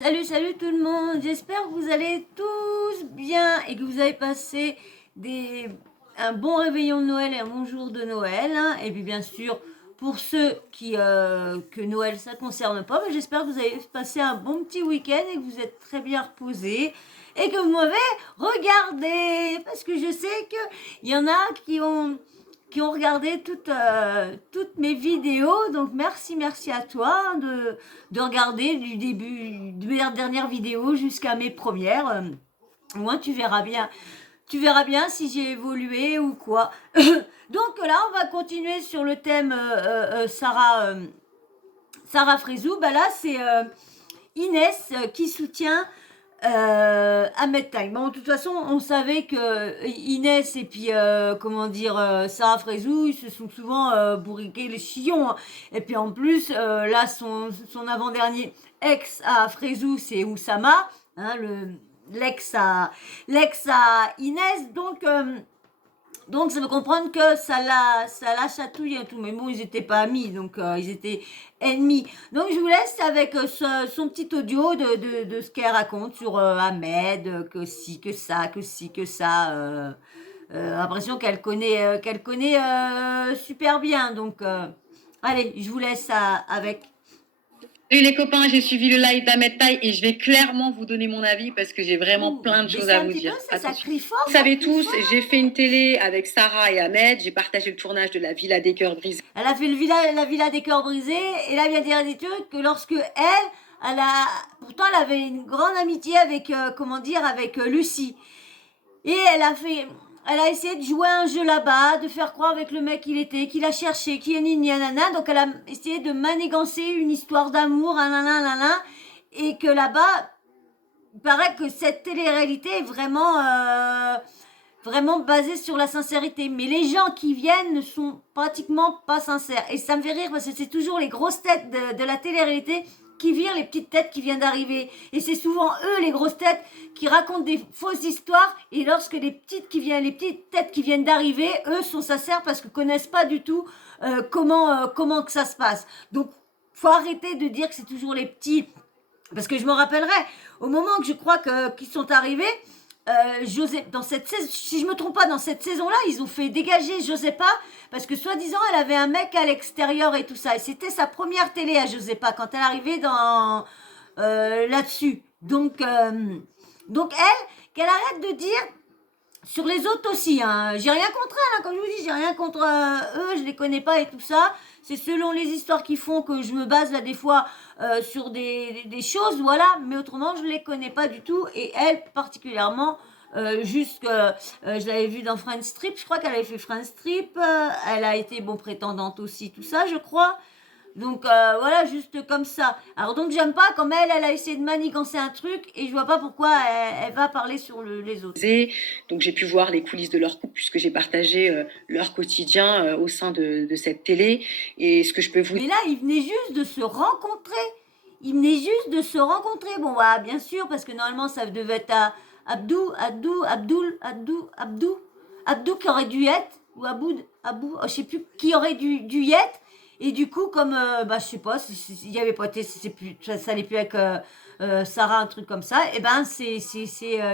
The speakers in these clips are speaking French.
Salut, salut tout le monde. J'espère que vous allez tous bien et que vous avez passé un bon réveillon de Noël et un bon jour de Noël, hein. Et puis bien sûr, pour ceux que Noël ça concerne pas, mais j'espère que vous avez passé un bon petit week-end et que vous êtes très bien reposés et que vous m'avez regardé parce que je sais qu'il y en a qui ont regardé toutes mes vidéos. Donc merci à toi de regarder du début de mes dernières vidéos jusqu'à mes premières. Au moins tu verras bien si j'ai évolué ou quoi. Donc là, on va continuer sur le thème Sarah Frézou. Bah là, c'est Inès qui soutient Ahmed Time. Bon, de toute façon, on savait que Inès et puis Sarah Frézou, ils se sont souvent bourriqués les chillons, hein. Et puis en plus, là, son avant-dernier ex à Frézou, c'est Oussama, hein, l'ex à Inès. Donc ça veut comprendre que ça la chatouille et tout. Mais bon, ils étaient pas amis, donc ils étaient ennemis. Donc je vous laisse avec son petit audio de ce qu'elle raconte sur Ahmed, que si, que ça, que si, que ça. L'impression qu'elle connaît super bien. Donc allez, je vous laisse avec. Salut les copains, j'ai suivi le live d'Ahmed Taï et je vais clairement vous donner mon avis parce que j'ai vraiment plein de choses à vous dire. Ça crie fort. Vous savez tous, j'ai fait une télé avec Sarah et Ahmed, j'ai partagé le tournage de la Villa des Cœurs Brisés. Elle a fait la Villa des Cœurs Brisés et là, il vient dire des trucs que lorsque pourtant elle avait une grande amitié avec, avec Lucie. Et elle a essayé de jouer un jeu là-bas, de faire croire avec le mec qu'il a cherché, qui est nini, nanana. Donc elle a essayé de manigancer une histoire d'amour, nanana, et que là-bas, il paraît que cette télé-réalité est vraiment basée sur la sincérité. Mais les gens qui viennent ne sont pratiquement pas sincères. Et ça me fait rire parce que c'est toujours les grosses têtes de la télé-réalité qui virent les petites têtes qui viennent d'arriver. Et c'est souvent eux, les grosses têtes, qui racontent des fausses histoires. Et lorsque les petites têtes qui viennent d'arriver, eux sont sincères parce qu'ils connaissent pas du tout comment que ça se passe. Donc, faut arrêter de dire que c'est toujours les petits. Parce que je me rappellerai, au moment que je crois qu'ils sont arrivés, si je me trompe pas, dans cette saison-là, ils ont fait dégager Josépa parce que soi-disant elle avait un mec à l'extérieur et tout ça. Et c'était sa première télé à Josépa quand elle arrivait là-dessus. Donc elle, qu'elle arrête de dire sur les autres aussi, hein. J'ai rien contre elle, hein. Comme je vous dis, j'ai rien contre eux, je les connais pas et tout ça. C'est selon les histoires qu'ils font que je me base là des fois sur des choses, voilà. Mais autrement, je les connais pas du tout. Et elle, particulièrement, je l'avais vue dans Friends Strip, je crois qu'elle avait fait Friends Strip. Elle a été, bon, prétendante aussi, tout ça, je crois. Donc voilà, juste comme ça. Alors donc j'aime pas comme elle a essayé de manigancer un truc et je vois pas pourquoi elle va parler sur les autres. Donc j'ai pu voir les coulisses de leur couple puisque j'ai partagé leur quotidien au sein de cette télé. Et ce que je peux vous... Mais là, ils venaient juste de se rencontrer. Ils venaient juste de se rencontrer. Bon, bah, bien sûr, parce que normalement, ça devait être à Abdou qui aurait dû être, ou Abou, je sais plus, qui aurait dû y être. Et du coup, comme, je sais pas, il y avait pas été, ça allait plus avec Sarah, un truc comme ça, et ben, c'est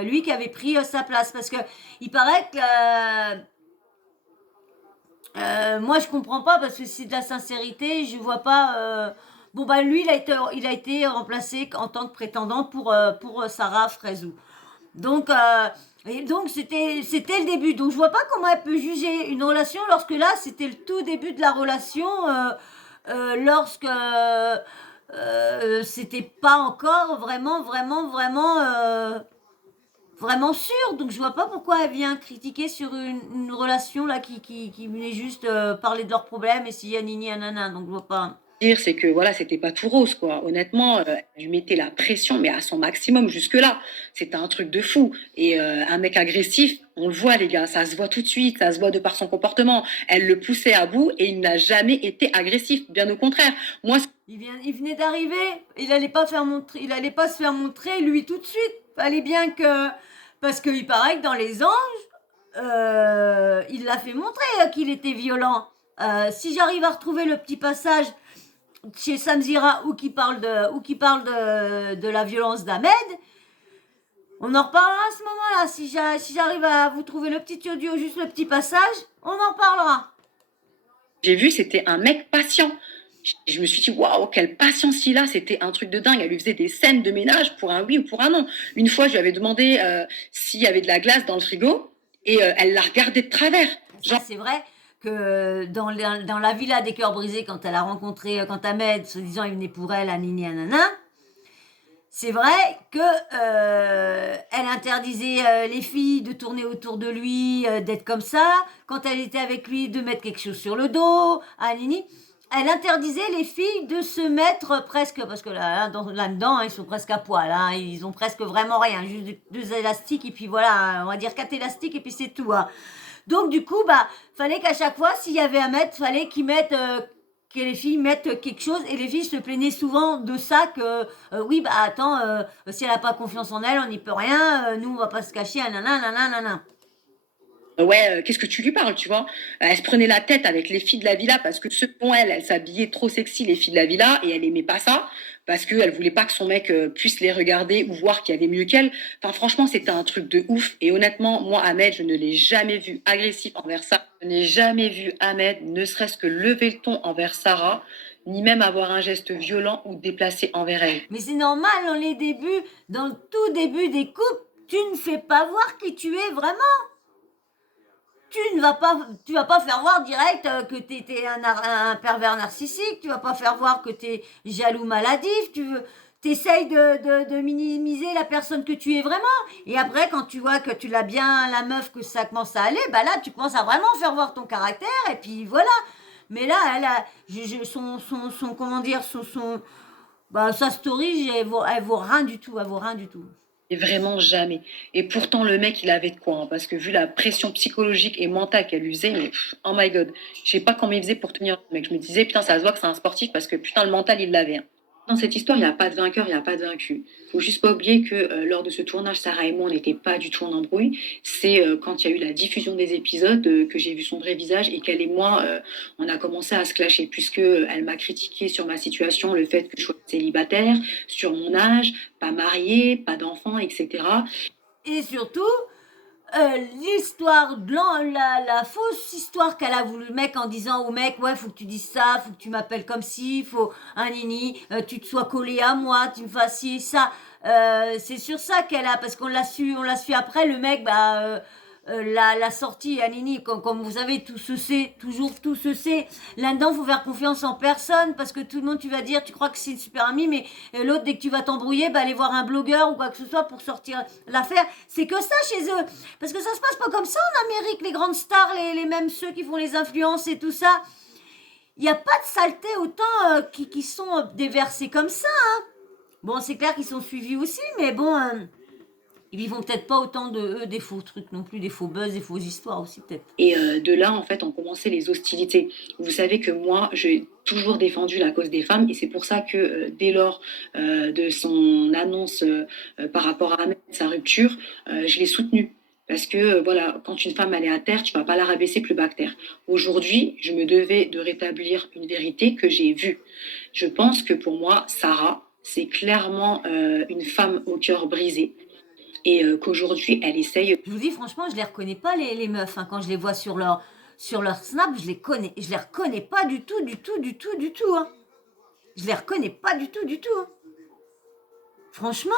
lui qui avait pris sa place. Parce que il paraît que moi, je comprends pas parce que c'est de la sincérité. Je vois pas. Bon, bah, lui, il a été remplacé en tant que prétendant pour Sarah Frézou. Donc, c'était le début. Donc, je vois pas comment elle peut juger une relation lorsque là, c'était le tout début de la relation, lorsque c'était pas encore vraiment sûr. Donc je vois pas pourquoi elle vient critiquer sur une relation là qui venait juste parler de leurs problèmes et s'il y a nini nanana. Donc je vois pas. Dire, c'est que voilà, c'était pas tout rose, quoi. Honnêtement, elle lui mettait la pression, mais à son maximum jusque-là. C'était un truc de fou. Et un mec agressif, on le voit, les gars, ça se voit tout de suite, ça se voit de par son comportement. Elle le poussait à bout et il n'a jamais été agressif, bien au contraire. Moi, il venait d'arriver, il allait pas se faire montrer lui tout de suite. Fallait bien que, parce qu'il paraît que dans les anges, il l'a fait montrer qu'il était violent. Si j'arrive à retrouver le petit passage chez Samzira ou qui parle de la violence d'Ahmed, on en reparlera à ce moment-là. Si j'arrive à vous trouver le petit audio, juste le petit passage, on en reparlera. J'ai vu, c'était un mec patient. Je me suis dit, waouh, quelle patience il a, c'était un truc de dingue. Elle lui faisait des scènes de ménage pour un oui ou pour un non. Une fois, je lui avais demandé s'il y avait de la glace dans le frigo et elle l'a regardé de travers. Ça, c'est vrai que dans la villa des cœurs brisés, quand elle a rencontré, quand Ahmed, se disant il venait pour elle, à Nini, à Nana, c'est vrai que elle interdisait les filles de tourner autour de lui, d'être comme ça. Quand elle était avec lui, de mettre quelque chose sur le dos, à Nini. Elle interdisait les filles de se mettre presque, parce que là-dedans, ils sont presque à poil, hein, ils ont presque vraiment rien, juste deux élastiques, et puis voilà, on va dire 4 élastiques, et puis c'est tout. Hein. Donc du coup, bah, fallait qu'à chaque fois, s'il y avait à mettre, fallait qu'ils mettent, que les filles mettent quelque chose, et les filles se plaignaient souvent de ça, que oui, bah attends, si elle a pas confiance en elle, on n'y peut rien, nous on va pas se cacher, nanana, nanana. Ouais, qu'est-ce que tu lui parles, tu vois? Elle se prenait la tête avec les filles de la villa parce que selon elle, elle s'habillait trop sexy, les filles de la villa, et elle aimait pas ça parce qu'elle voulait pas que son mec puisse les regarder ou voir qu'il y avait mieux qu'elle. Enfin, franchement, c'était un truc de ouf. Et honnêtement, moi, Ahmed, je ne l'ai jamais vu agressif envers ça. Je n'ai jamais vu Ahmed, ne serait-ce que lever le ton envers Sarah, ni même avoir un geste violent ou déplacé envers elle. Mais c'est normal, dans les débuts, dans le tout début des couples, tu ne fais pas voir qui tu es vraiment. Tu vas pas faire voir direct que t'es un pervers narcissique, tu vas pas faire voir que t'es jaloux maladif, t'essayes de minimiser la personne que tu es vraiment. Et après, quand tu vois que tu l'as bien, la meuf, que ça commence à aller, bah là, tu commences à vraiment faire voir ton caractère, et puis voilà. Mais là, elle a, comment dire, bah, sa story, elle vaut rien du tout, elle vaut rien du tout. Et vraiment jamais. Et pourtant, le mec, il avait de quoi, hein, parce que vu la pression psychologique et mentale qu'elle lui faisait, mais oh my god, je sais pas comment il faisait pour tenir le mec. Je me disais, putain, ça se voit que c'est un sportif parce que putain, le mental, il l'avait. Hein. Dans cette histoire, il n'y a pas de vainqueur, il n'y a pas de vaincu. Faut juste pas oublier que lors de ce tournage, Sarah et moi, on n'était pas du tout en embrouille. C'est quand il y a eu la diffusion des épisodes que j'ai vu son vrai visage et qu'elle et moi, on a commencé à se clasher puisque elle m'a critiqué sur ma situation, le fait que je sois célibataire, sur mon âge, pas mariée, pas d'enfant, etc. Et surtout, l'histoire, la fausse histoire qu'elle a voulu le mec en disant au mec, ouais, faut que tu dises ça, faut que tu m'appelles comme ci, faut un nini, tu te sois collé à moi, tu me fasses ci, ça. C'est sur ça qu'elle a, parce on l'a su après, le mec, bah, la sortie à Nini, comme vous savez, tout se sait, toujours tout se sait. Là-dedans, faut faire confiance en personne, parce que tout le monde, tu vas dire, tu crois que c'est une super amie, mais l'autre, dès que tu vas t'embrouiller, bah, aller voir un blogueur ou quoi que ce soit pour sortir l'affaire. C'est que ça chez eux. Parce que ça se passe pas comme ça en Amérique, les grandes stars, les mêmes ceux qui font les influences et tout ça. Il n'y a pas de saleté autant qui sont déversés comme ça. Hein. Bon, c'est clair qu'ils sont suivis aussi, mais bon, ils vont peut-être pas autant des faux trucs non plus, des faux buzz, des fausses histoires aussi peut-être. Et de là, en fait, ont commencé les hostilités. Vous savez que moi, j'ai toujours défendu la cause des femmes et c'est pour ça que dès lors de son annonce par rapport à Ahmed, sa rupture, je l'ai soutenue. Parce que voilà, quand une femme elle est à terre, tu vas pas la rabaisser plus bas que terre. Aujourd'hui, je me devais de rétablir une vérité que j'ai vue. Je pense que pour moi, Sarah, c'est clairement une femme au cœur brisé et qu'aujourd'hui, elle essaye. Je vous dis franchement, je les reconnais pas les meufs hein, quand je les vois sur leur snap, je les reconnais pas du tout, du tout, du tout, du tout. Hein. Je les reconnais pas du tout, du tout. Hein. Franchement,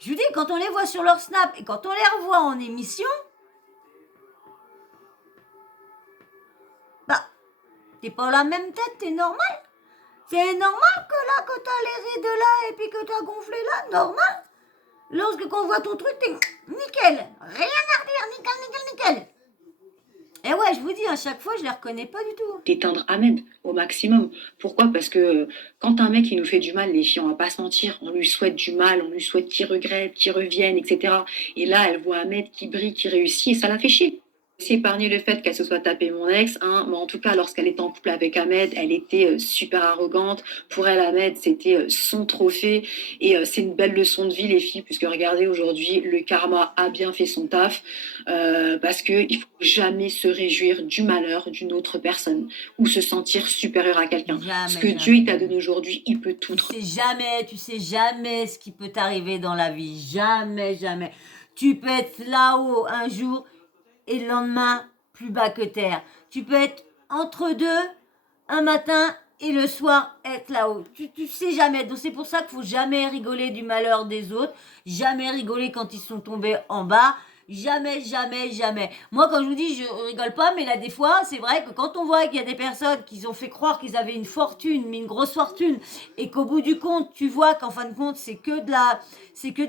je vous dis, quand on les voit sur leur snap et quand on les revoit en émission, bah, t'es pas la même tête, t'es normal. C'est normal que là, que t'as les rides là et puis que t'as gonflé là, normal. Lorsque qu'on voit ton truc, t'es nickel. Rien à redire, nickel, nickel, nickel. Et ouais, je vous dis, à chaque fois, je les reconnais pas du tout. D'éteindre Ahmed au maximum. Pourquoi? Parce que quand un mec il nous fait du mal, les filles, on va pas se mentir, on lui souhaite du mal, on lui souhaite qu'il regrette, qu'il revienne, etc. Et là, elle voit Ahmed qui brille, qui réussit, et ça la fait chier. aussi épargné le fait qu'elle se soit tapée mon ex, hein, mais en tout cas, lorsqu'elle était en couple avec Ahmed, elle était super arrogante. Pour elle, Ahmed, c'était son trophée. Et c'est une belle leçon de vie, les filles, puisque regardez, aujourd'hui, le karma a bien fait son taf, parce qu'il ne faut jamais se réjouir du malheur d'une autre personne ou se sentir supérieur à quelqu'un. Ce que Jamais, Dieu il t'a jamais. donné aujourd'hui, il peut tout. Tu sais jamais ce qui peut t'arriver dans la vie. Jamais, jamais. Tu peux être là-haut un jour et le lendemain plus bas que terre. Tu peux être entre deux un matin et le soir être là-haut. Tu sais jamais. Donc c'est pour ça qu'il faut jamais rigoler du malheur des autres, jamais rigoler quand ils sont tombés en bas. Jamais, jamais, jamais. Moi, quand je vous dis, je rigole pas, mais là, des fois, c'est vrai que quand on voit qu'il y a des personnes qui ont fait croire qu'ils avaient une fortune, mais une grosse fortune, et qu'au bout du compte, tu vois qu'en fin de compte, c'est que de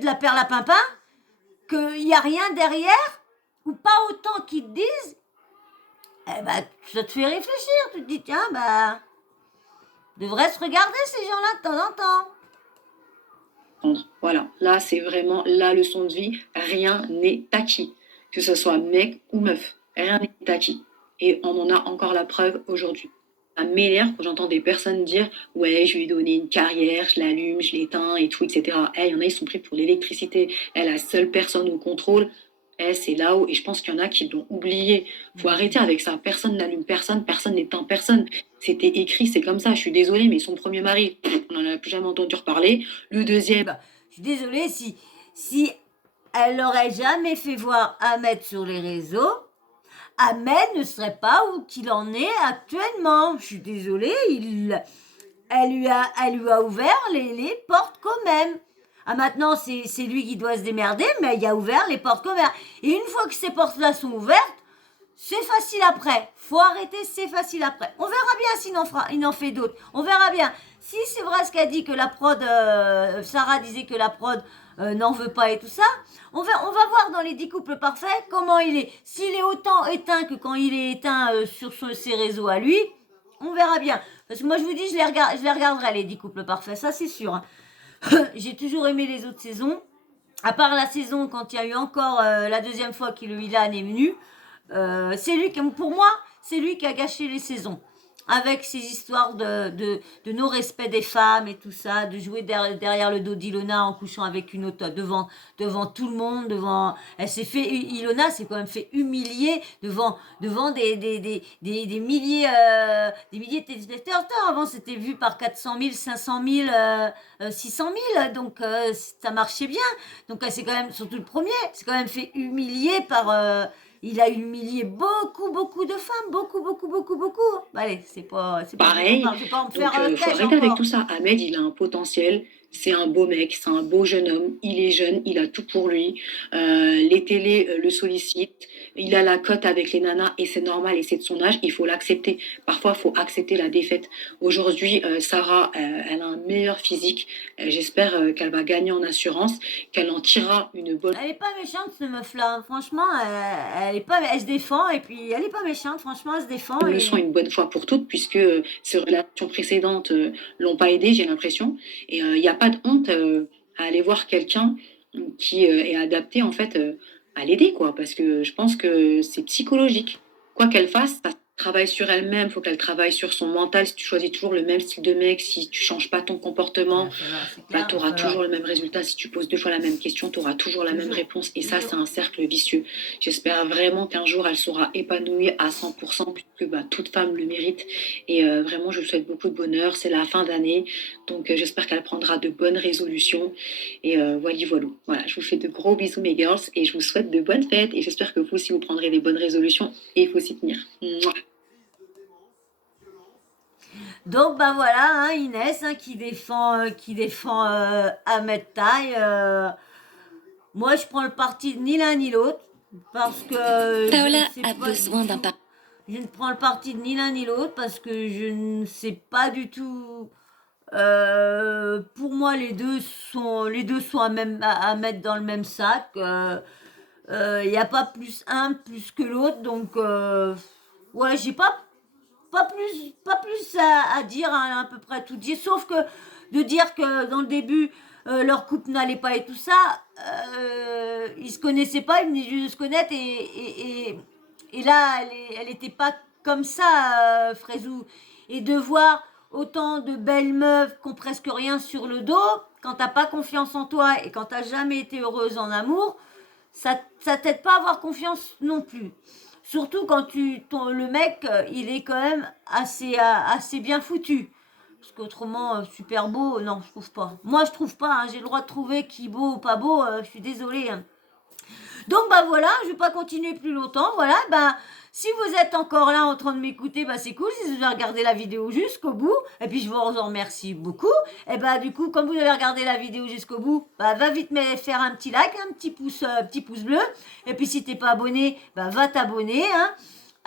la perle à pimpin, qu'il n'y a rien derrière, ou pas autant qu'ils te disent, eh ben, ça te fait réfléchir. Tu te dis, tiens, bah, devrait se regarder ces gens-là de temps en temps. Voilà, là, c'est vraiment la leçon de vie. Rien n'est acquis, que ce soit mec ou meuf. Rien n'est acquis. Et on en a encore la preuve aujourd'hui. Ça m'énerve quand j'entends des personnes dire ouais, je lui ai donné une carrière, je l'allume, je l'éteins et tout, etc. Il y en a, ils sont pris pour l'électricité. La seule personne au contrôle, c'est là-haut. Et je pense qu'il y en a qui l'ont oublié. Faut arrêter avec ça. Personne n'allume personne, personne n'éteint personne. C'était écrit, c'est comme ça. Je suis désolée, mais son premier mari, on n'en a plus jamais entendu reparler. Le deuxième. Bah, je suis désolée si elle n'aurait jamais fait voir Ahmed sur les réseaux, Ahmed ne serait pas où qu'il en est actuellement. Je suis désolée, elle lui a ouvert les portes quand même. Ah, maintenant, c'est lui qui doit se démerder, mais il a ouvert les portes quand même. Et une fois que ces portes-là sont ouvertes, c'est facile après. Faut arrêter, c'est facile après. On verra bien il en fait d'autres. On verra bien. Si c'est vrai ce qu'a dit que la prod, Sarah disait que la prod n'en veut pas et tout ça, on va voir dans les 10 couples parfaits comment il est. S'il est autant éteint que quand il est éteint sur ses réseaux à lui, on verra bien. Parce que moi je vous dis, je les regarderai les 10 couples parfaits, ça c'est sûr. Hein. J'ai toujours aimé les autres saisons. À part la saison quand il y a eu encore la deuxième fois que le Ilan est venu. C'est lui qui, pour moi, c'est lui qui a gâché les saisons. Avec ces histoires de non-respect des femmes et tout ça, de jouer derrière le dos d'Ilona en couchant avec une autre devant tout le monde, elle s'est fait, Ilona s'est quand même fait humilier devant des milliers, de téléspectateurs. Avant, c'était vu par 400 000, 500 000, 600 000, donc ça marchait bien. Donc elle s'est quand même, surtout le premier, s'est quand même fait humilier par... il a humilié beaucoup de femmes, beaucoup. Bah, allez, c'est pas Pareil. je vais pas en Donc, faire faut cache arrêter avec encore. tout ça. Ahmed, il a un potentiel. C'est un beau mec, c'est un beau jeune homme. Il est jeune, il a tout pour lui. Les télés le sollicitent. Il a la cote avec les nanas et c'est normal et c'est de son âge. Il faut l'accepter. Parfois, il faut accepter la défaite. Aujourd'hui, Sarah, elle a un meilleur physique. J'espère qu'elle va gagner en assurance, qu'elle en tirera une bonne Elle est pas méchante, cette meuf-là. Franchement, elle est pas, elle se défend et puis elle est pas méchante. Franchement, elle se défend leçon et une bonne fois pour toutes, puisque ces relations précédentes l'ont pas aidé, j'ai l'impression. Et il n'y a pas de honte à aller voir quelqu'un qui est adapté en fait à l'aider, quoi, parce que je pense que c'est psychologique. Quoi qu'elle fasse, ça travaille sur elle-même, faut qu'elle travaille sur son mental. Si tu choisis toujours le même style de mec, si tu changes pas ton comportement, c'est bah, clair, tu auras toujours le même résultat. Si tu poses deux fois la même question, tu auras toujours la même toujours, réponse. Et ça, toujours. c'est un cercle vicieux. J'espère vraiment qu'un jour, elle sera épanouie à 100%, puisque bah, toute femme le mérite. Et vraiment, je lui souhaite beaucoup de bonheur. C'est la fin d'année, donc j'espère qu'elle prendra de bonnes résolutions. Et voilà. Voilà, je vous fais de gros bisous, mes girls, et je vous souhaite de bonnes fêtes. Et j'espère que vous aussi, vous prendrez des bonnes résolutions. Et il faut s'y tenir. Mouah. Donc ben voilà, hein, Inès hein, qui défend Ahmed Taï. Moi, je prends le parti de ni l'un ni l'autre parce que Paola a besoin d'un partenaire. je ne prends le parti de ni l'un ni l'autre parce que je ne sais pas du tout. Pour moi, les deux sont à mettre dans le même sac. Il n'y a pas plus un plus que l'autre, donc ouais, j'ai pas plus à dire, hein, à peu près tout dire, sauf que de dire que dans le début leur couple n'allait pas et tout ça, ils se connaissaient pas, ils venaient juste de se connaître Et là, elle était pas comme ça, Fraisou. Et de voir autant de belles meufs qui ont presque rien sur le dos, quand t'as pas confiance en toi et quand t'as jamais été heureuse en amour, ça t'aide pas à avoir confiance non plus. Surtout quand le mec, il est quand même assez bien foutu. Parce qu'autrement, super beau, non, je trouve pas. Moi, je trouve pas, hein, j'ai le droit de trouver qui beau ou pas beau, je suis désolée. Hein. Donc, bah voilà, je vais pas continuer plus longtemps, voilà, bah... Si vous êtes encore là en train de m'écouter, bah c'est cool. Si vous avez regardé la vidéo jusqu'au bout, et puis je vous en remercie beaucoup. Et bah du coup, comme vous avez regardé la vidéo jusqu'au bout, bah va vite faire un petit like, un petit pouce bleu. Et puis si t'es pas abonné, bah va t'abonner. Hein.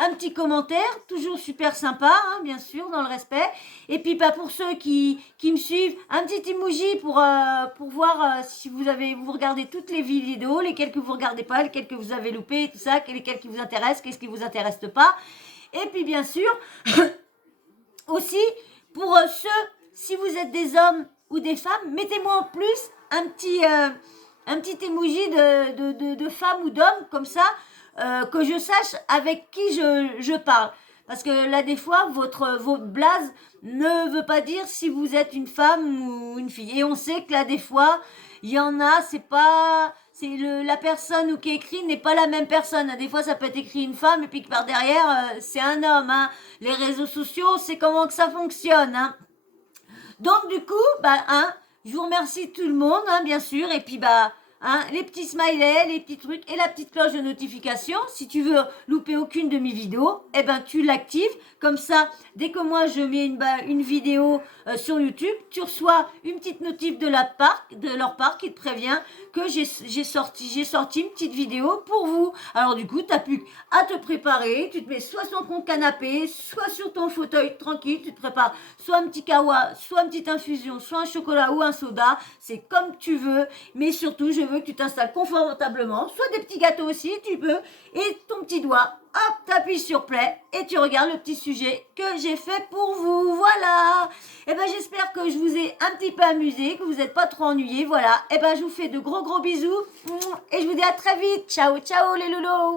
Un petit commentaire, toujours super sympa, hein, bien sûr, dans le respect. Et puis bah, pour ceux qui me suivent, un petit emoji pour voir si vous regardez toutes les vidéos, lesquelles que vous regardez pas, lesquelles que vous avez loupées, tout ça, lesquelles qui vous intéressent, qu'est-ce qui vous intéresse pas. Et puis bien sûr, aussi, pour ceux, si vous êtes des hommes ou des femmes, mettez-moi en plus un petit emoji de femme ou d'homme, comme ça, que je sache avec qui je parle. Parce que là, des fois, votre blase ne veut pas dire si vous êtes une femme ou une fille. Et on sait que là, des fois, il y en a, la personne qui est écrit n'est pas la même personne. Des fois, ça peut être écrit une femme et puis que par derrière, c'est un homme. Hein. Les réseaux sociaux, c'est comment que ça fonctionne. Hein. Donc, du coup, je vous remercie tout le monde, hein, bien sûr. Et puis, les petits smileys, les petits trucs et la petite cloche de notification. Si tu veux louper aucune de mes vidéos, tu l'actives. Comme ça, dès que moi je mets une vidéo sur YouTube, tu reçois une petite notif de leur part qui te prévient que j'ai sorti une petite vidéo pour vous. Alors du coup, tu n'as plus qu'à te préparer. Tu te mets soit sur ton canapé, soit sur ton fauteuil tranquille. Tu te prépares soit un petit kawa, soit une petite infusion, soit un chocolat ou un soda. C'est comme tu veux. Mais surtout, je veux que tu t'installes confortablement. Soit des petits gâteaux aussi, tu peux. Et ton petit doigt, hop, t'appuies sur play et tu regardes le petit sujet que j'ai fait pour vous. Voilà. Et j'espère que je vous ai un petit peu amusé, que vous n'êtes pas trop ennuyés. Voilà. Et je vous fais de gros bisous. Et je vous dis à très vite. Ciao, ciao les loulous.